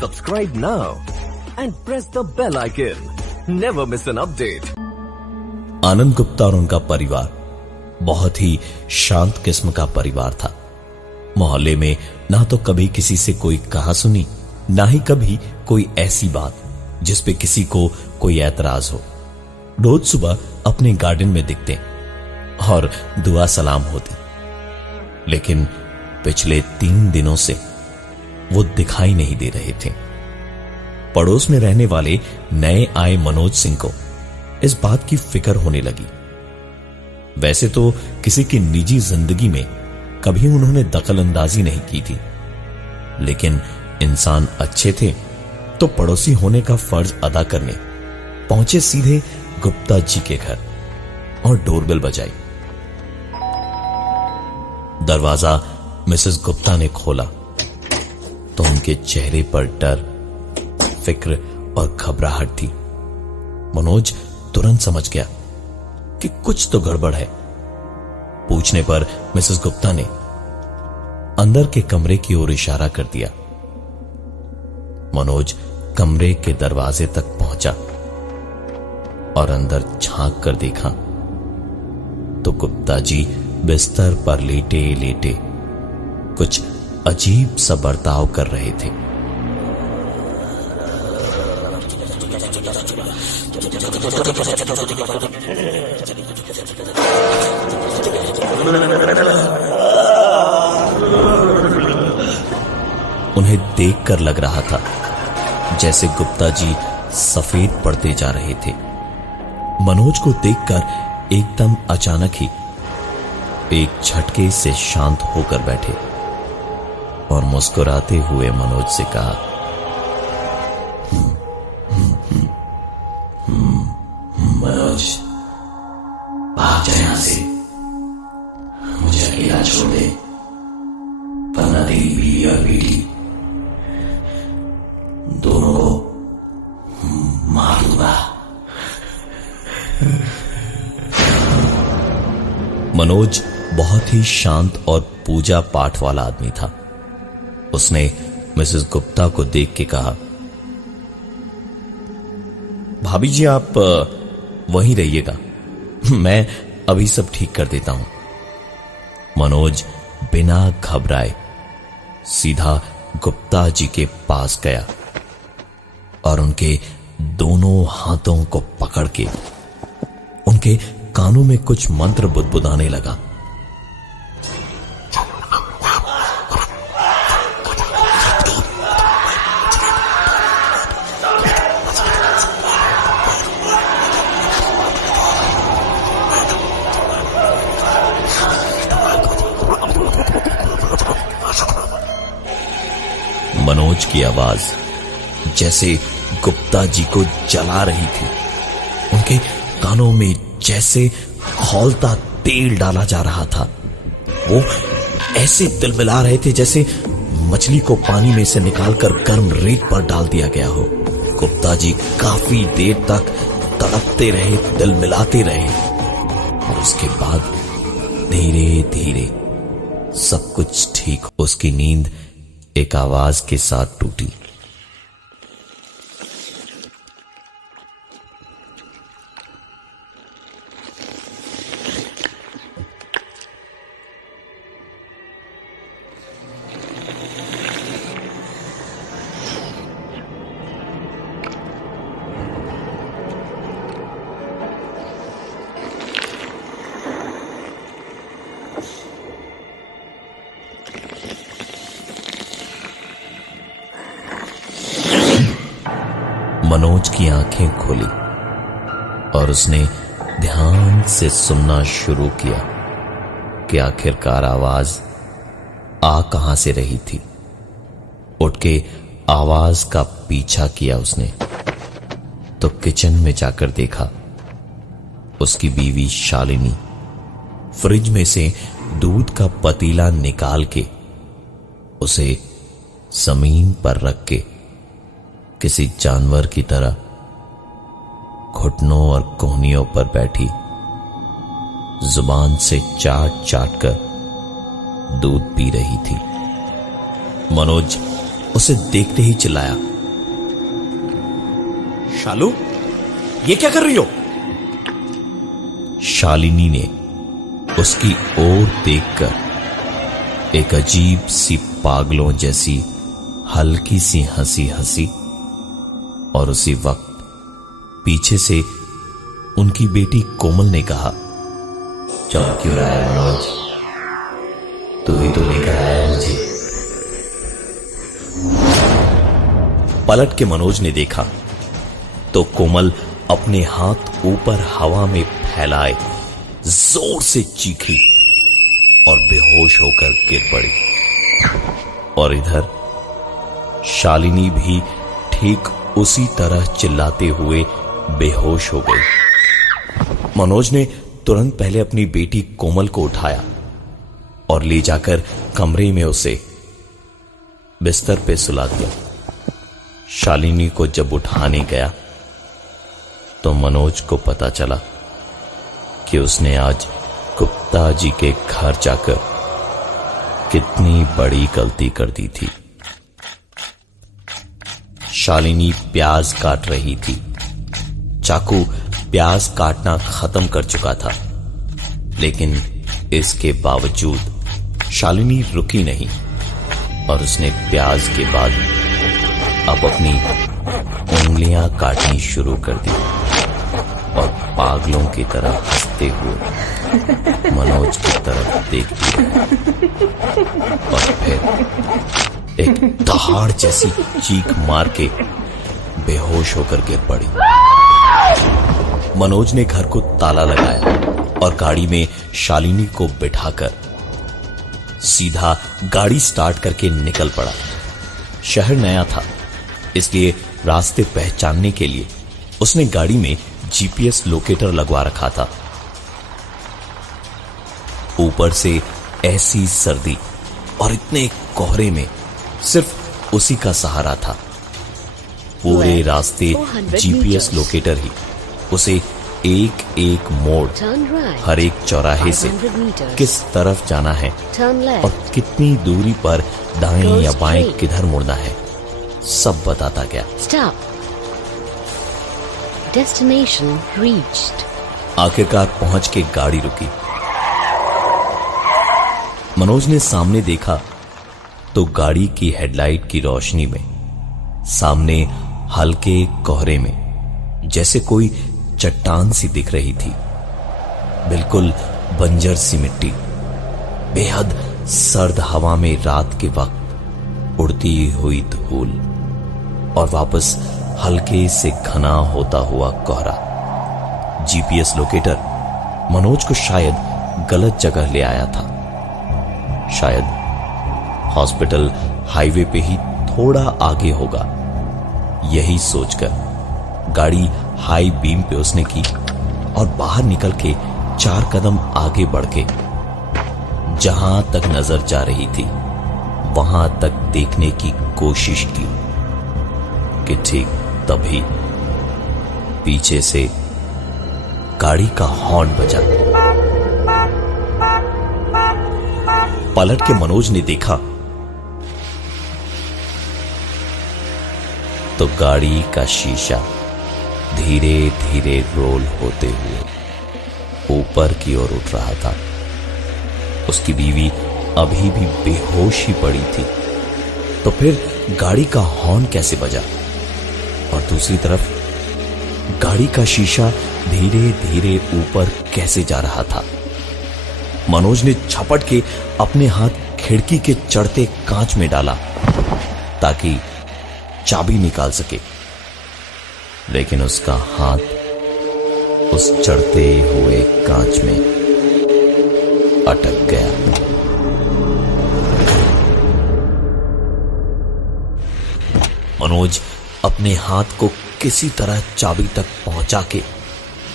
Subscribe now and press the bell icon. Never miss an update. आनंद गुप्ता और उनका परिवार बहुत ही शांत किस्म का परिवार था। मोहल्ले में ना तो कभी किसी से कोई कहा सुनी, ना ही कभी कोई ऐसी बात जिस पे किसी को कोई ऐतराज हो। रोज सुबह अपने गार्डन में दिखते और दुआ सलाम होती, लेकिन पिछले 3 दिनों से वो दिखाई नहीं दे रहे थे। पड़ोस में रहने वाले नए आए मनोज सिंह को इस बात की फिक्र होने लगी। वैसे तो किसी की निजी जिंदगी में कभी उन्होंने दखल अंदाजी नहीं की थी, लेकिन इंसान अच्छे थे तो पड़ोसी होने का फर्ज अदा करने पहुंचे सीधे गुप्ता जी के घर और डोरबेल बजाई। दरवाजा मिसेस गुप्ता ने खोला तो उनके चेहरे पर डर, फिक्र और घबराहट थी। मनोज तुरंत समझ गया कि कुछ तो गड़बड़ है। पूछने पर मिसेस गुप्ता ने अंदर के कमरे की ओर इशारा कर दिया। मनोज कमरे के दरवाजे तक पहुंचा और अंदर झांक कर देखा तो गुप्ता जी बिस्तर पर लेटे लेटे कुछ अजीब सा बर्ताव कर रहे थे। उन्हें देखकर लग रहा था जैसे गुप्ता जी सफेद पड़ते जा रहे थे। मनोज को देखकर एकदम अचानक ही एक झटके से शांत होकर बैठे और मुस्कुराते हुए मनोज से कहा, मनोज भाग जा यहां से, मुझे अकेला छोड़ दे, वरना तेरी बीवी और बेटी दोनों को मार दूंगा। मनोज बहुत ही शांत और पूजा पाठ वाला आदमी था। उसने मिसेस गुप्ता को देख के कहा, भाभी जी आप वहीं रहिएगा, मैं अभी सब ठीक कर देता हूं। मनोज बिना घबराए सीधा गुप्ता जी के पास गया और उनके दोनों हाथों को पकड़ के उनके कानों में कुछ मंत्र बुदबुदाने लगा। मनोज की आवाज जैसे गुप्ता जी को जला रही थी। उनके कानों में जैसे खौलता तेल डाला जा रहा था। वो ऐसे तिलमिला रहे थे जैसे मछली को पानी में से निकालकर गर्म रेत पर डाल दिया गया हो। गुप्ता जी काफी देर तक तड़पते रहे, तिलमिलाते रहे और उसके बाद धीरे धीरे सब कुछ ठीक। उसकी नींद एक आवाज के साथ टूटी। मनोज की आंखें खोली और उसने ध्यान से सुनना शुरू किया कि आखिरकार आवाज आ कहां से रही थी। उठ के आवाज का पीछा किया उसने तो किचन में जाकर देखा उसकी बीवी शालिनी फ्रिज में से दूध का पतीला निकाल के उसे जमीन पर रख के किसी जानवर की तरह घुटनों और कोहनियों पर बैठी जुबान से चाट चाट कर दूध पी रही थी। मनोज उसे देखते ही चिल्लाया, शालू, ये क्या कर रही हो? शालिनी ने उसकी ओर देखकर एक अजीब सी पागलों जैसी हल्की सी हंसी हंसी और उसी वक्त पीछे से उनकी बेटी कोमल ने कहा, चौंक क्यों रहा है मनोज? तू ही तो लेकर आया मुझे। पलट के मनोज ने देखा तो कोमल अपने हाथ ऊपर हवा में फैलाए जोर से चीखी और बेहोश होकर गिर पड़ी। और इधर शालिनी भी ठीक उसी तरह चिल्लाते हुए बेहोश हो गई। मनोज ने तुरंत पहले अपनी बेटी कोमल को उठाया और ले जाकर कमरे में उसे बिस्तर पे सुला दिया। शालिनी को जब उठाने गया तो मनोज को पता चला कि उसने आज गुप्ता जी के घर जाकर कितनी बड़ी गलती कर दी थी। शालिनी प्याज काट रही थी। चाकू प्याज काटना खत्म कर चुका था, लेकिन इसके बावजूद शालिनी रुकी नहीं और उसने प्याज के बाद अब अपनी उंगलियां काटनी शुरू कर दी और पागलों की तरह हंसते हुए मनोज की तरफ देखती रही और फिर एक दहाड़ जैसी चीख मार के बेहोश होकर गिर पड़ी। मनोज ने घर को ताला लगाया और गाड़ी में शालिनी को बिठाकर सीधा गाड़ी स्टार्ट करके निकल पड़ा। शहर नया था, इसलिए रास्ते पहचानने के लिए उसने गाड़ी में जीपीएस लोकेटर लगवा रखा था। ऊपर से ऐसी सर्दी और इतने कोहरे में सिर्फ उसी का सहारा था। पूरे रास्ते जीपीएस लोकेटर ही उसे एक एक मोड़, हर एक चौराहे से किस तरफ जाना है और कितनी दूरी पर दाएं या बाएं किधर मुड़ना है सब बताता गया। Destination reached. आखिरकार पहुंच के गाड़ी रुकी। मनोज ने सामने देखा तो गाड़ी की हेडलाइट की रोशनी में सामने हल्के कोहरे में जैसे कोई चट्टान सी दिख रही थी। बिल्कुल बंजर सी मिट्टी, बेहद सर्द हवा में रात के वक्त उड़ती हुई धूल और वापस हल्के से घना होता हुआ कोहरा। जीपीएस लोकेटर मनोज को शायद गलत जगह ले आया था। शायद हॉस्पिटल हाईवे पे ही थोड़ा आगे होगा। यही सोचकर गाड़ी हाई बीम पे उसने की और बाहर निकल के 4 कदम आगे बढ़ के जहां तक नजर जा रही थी वहां तक देखने की कोशिश की कि ठीक तभी पीछे से गाड़ी का हॉर्न बजा। पलट के मनोज ने देखा तो गाड़ी का शीशा धीरे धीरे रोल होते हुए ऊपर की ओर उठ रहा था। उसकी बीवी अभी भी बेहोश ही पड़ी थी, तो फिर गाड़ी का हॉर्न कैसे बजा? और दूसरी तरफ गाड़ी का शीशा धीरे धीरे ऊपर कैसे जा रहा था? मनोज ने झपट के अपने हाथ खिड़की के चढ़ते कांच में डाला ताकि चाबी निकाल सके, लेकिन उसका हाथ उस चढ़ते हुए कांच में अटक गया। मनोज अपने हाथ को किसी तरह चाबी तक पहुंचा के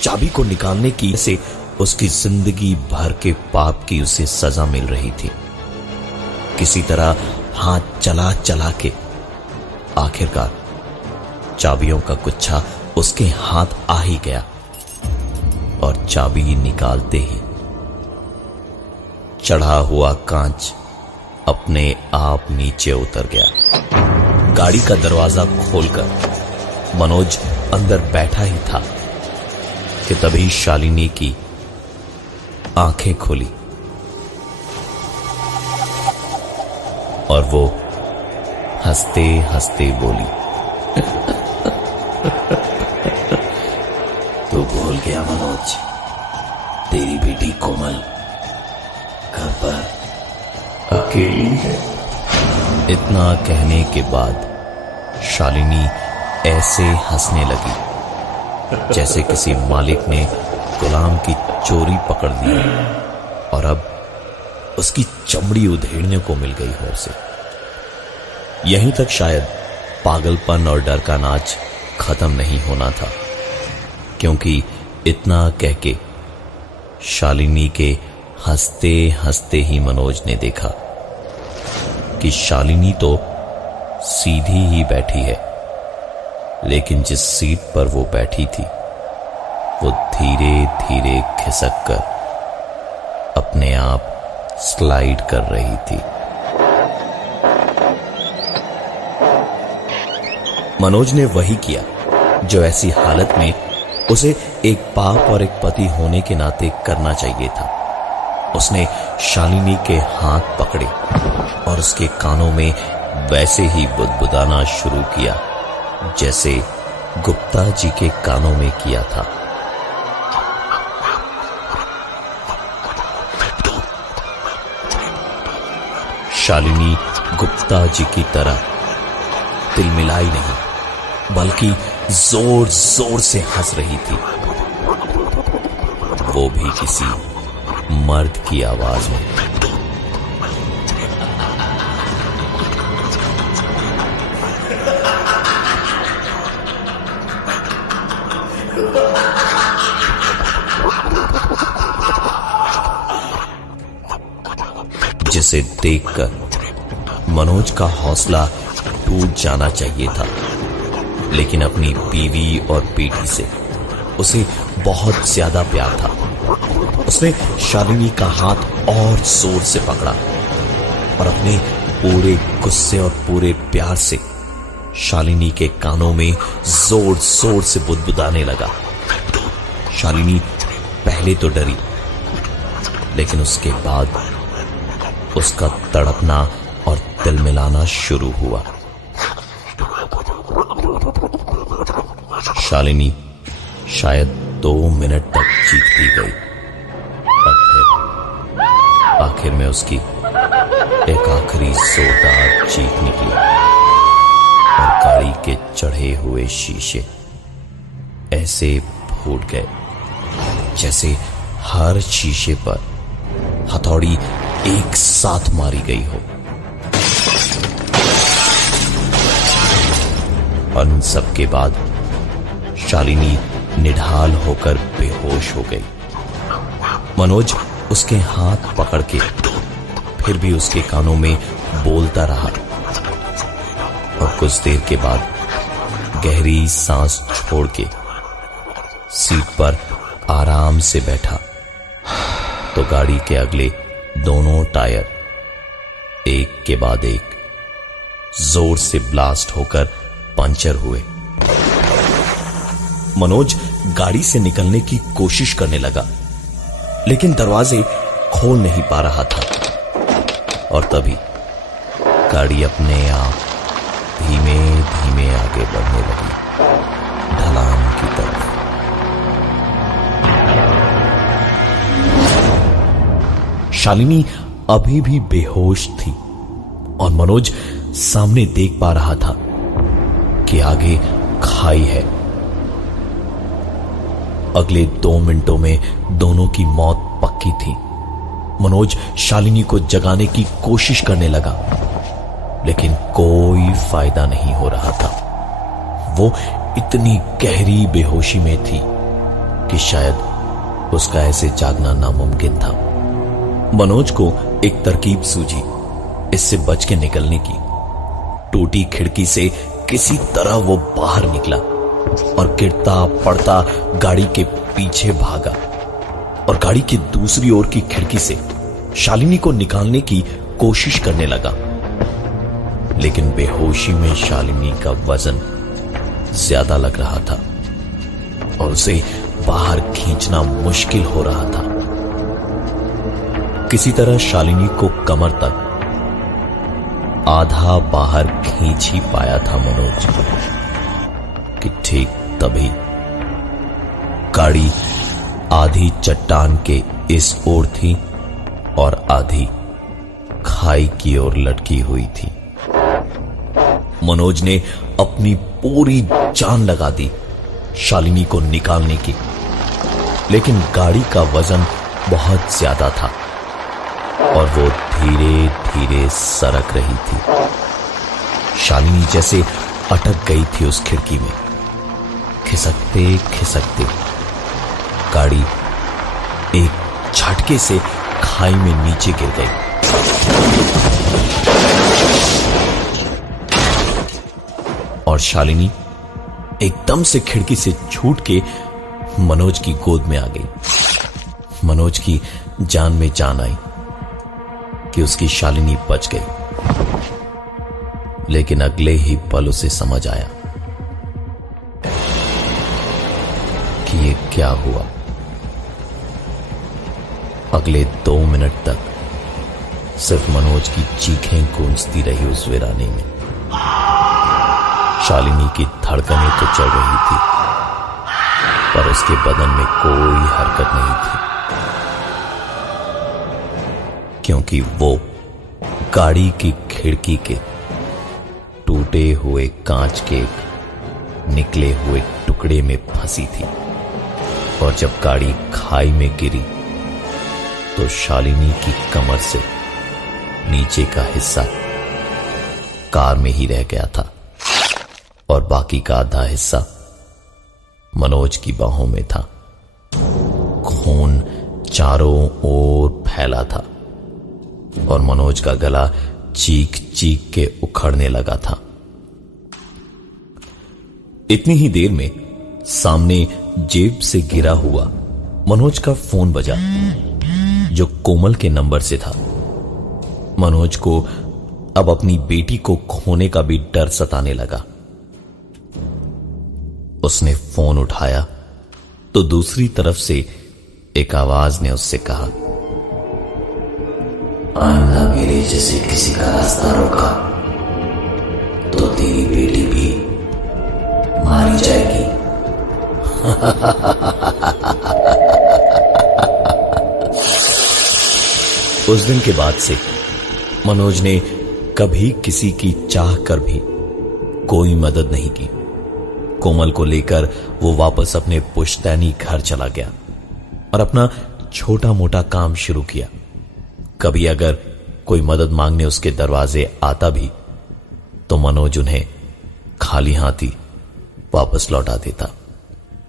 चाबी को निकालने की से उसकी जिंदगी भर के पाप की उसे सजा मिल रही थी। किसी तरह हाथ चला चला के आखिरकार चाबियों का गुच्छा उसके हाथ आ ही गया और चाबी निकालते ही चढ़ा हुआ कांच अपने आप नीचे उतर गया। गाड़ी का दरवाजा खोलकर मनोज अंदर बैठा ही था कि तभी शालिनी की आंखें खुली और वो हंसते हंसते बोली, तू भूल गया मनोज, तेरी बेटी कोमल घर पर अकेली है। इतना कहने के बाद शालिनी ऐसे हंसने लगी जैसे किसी मालिक ने गुलाम की चोरी पकड़ ली और अब उसकी चमड़ी उधेड़ने को मिल गई हो उसे। यहीं तक शायद पागलपन और डर का नाच खत्म नहीं होना था, क्योंकि इतना कह के शालिनी के हंसते हंसते ही मनोज ने देखा कि शालिनी तो सीधी ही बैठी है, लेकिन जिस सीट पर वो बैठी थी वो धीरे धीरे खिसक कर अपने आप स्लाइड कर रही थी। मनोज ने वही किया जो ऐसी हालत में उसे एक बाप और एक पति होने के नाते करना चाहिए था। उसने शालिनी के हाथ पकड़े और उसके कानों में वैसे ही बुदबुदाना शुरू किया जैसे गुप्ता जी के कानों में किया था। शालिनी गुप्ता जी की तरह तिलमिलाई नहीं, बल्कि जोर जोर से हंस रही थी, वो भी किसी मर्द की आवाज में। जिसे देखकर मनोज का हौसला टूट जाना चाहिए था, लेकिन अपनी बीवी और बेटी से उसे बहुत ज्यादा प्यार था। उसने शालिनी का हाथ और जोर से पकड़ा और अपने पूरे गुस्से और पूरे प्यार से शालिनी के कानों में जोर जोर से बुदबुदाने लगा। शालिनी पहले तो डरी, लेकिन उसके बाद उसका तड़पना और तिलमिलाना शुरू हुआ। शालिनी शायद 2 मिनट तक चीखती गई और फिर आखिर में उसकी एक आखिरी जोरदार चीख निकली और गाड़ी के चढ़े हुए शीशे ऐसे फूट गए जैसे हर शीशे पर हथौड़ी एक साथ मारी गई हो। और इन सब के बाद शालिनी निढाल होकर बेहोश हो गई। मनोज उसके हाथ पकड़ के फिर भी उसके कानों में बोलता रहा और कुछ देर के बाद गहरी सांस छोड़ के सीट पर आराम से बैठा तो गाड़ी के अगले दोनों टायर एक के बाद एक जोर से ब्लास्ट होकर पंचर हुए। मनोज गाड़ी से निकलने की कोशिश करने लगा, लेकिन दरवाजे खोल नहीं पा रहा था और तभी गाड़ी अपने आप धीमे धीमे आगे बढ़ने लगी ढलान की तरफ। शालिनी अभी भी बेहोश थी और मनोज सामने देख पा रहा था कि आगे खाई है। अगले 2 मिनटों में दोनों की मौत पक्की थी। मनोज शालिनी को जगाने की कोशिश करने लगा, लेकिन कोई फायदा नहीं हो रहा था। वो इतनी गहरी बेहोशी में थी कि शायद उसका ऐसे जागना नामुमकिन था। मनोज को एक तरकीब सूझी इससे बच के निकलने की। टूटी खिड़की से किसी तरह वो बाहर निकला और गिरता पड़ता गाड़ी के पीछे भागा और गाड़ी की दूसरी ओर की खिड़की से शालिनी को निकालने की कोशिश करने लगा। लेकिन बेहोशी में शालिनी का वजन ज्यादा लग रहा था और उसे बाहर खींचना मुश्किल हो रहा था। किसी तरह शालिनी को कमर तक आधा बाहर खींच ही पाया था मनोज कि ठीक तभी गाड़ी आधी चट्टान के इस ओर थी और आधी खाई की ओर लटकी हुई थी। मनोज ने अपनी पूरी जान लगा दी शालिनी को निकालने की, लेकिन गाड़ी का वजन बहुत ज्यादा था और वो धीरे धीरे सरक रही थी। शालिनी जैसे अटक गई थी उस खिड़की में। खिसकते खिसकते गाड़ी एक झटके से खाई में नीचे गिर गई। और शालिनी एकदम से खिड़की से छूट के मनोज की गोद में आ गई। मनोज की जान में जान आई कि उसकी शालिनी बच गई, लेकिन अगले ही पल उसे समझ आया कि ये क्या हुआ। अगले 2 मिनट तक सिर्फ मनोज की चीखें गूंजती रही उस वीराने में। शालिनी की धड़कनें तो चल रही थी, पर उसके बदन में कोई हरकत नहीं थी, क्योंकि वो गाड़ी की खिड़की के टूटे हुए कांच के एक निकले हुए टुकड़े में फंसी थी। और जब गाड़ी खाई में गिरी तो शालिनी की कमर से नीचे का हिस्सा कार में ही रह गया था और बाकी का आधा हिस्सा मनोज की बाहों में था। खून चारों ओर फैला था और मनोज का गला चीख चीख के उखड़ने लगा था। इतनी ही देर में सामने जेब से गिरा हुआ मनोज का फोन बजा, जो कोमल के नंबर से था। मनोज को अब अपनी बेटी को खोने का भी डर सताने लगा। उसने फोन उठाया तो दूसरी तरफ से एक आवाज ने उससे कहा, आइंदा मेरे जैसे किसी का रास्ता रोका तो तेरी बेटी भी मारी जाएगी। उस दिन के बाद से मनोज ने कभी किसी की चाह कर भी कोई मदद नहीं की। कोमल को लेकर वो वापस अपने पुश्तैनी घर चला गया और अपना छोटा मोटा काम शुरू किया। कभी अगर कोई मदद मांगने उसके दरवाजे आता भी तो मनोज उन्हें खाली हाथी वापस लौटा देता।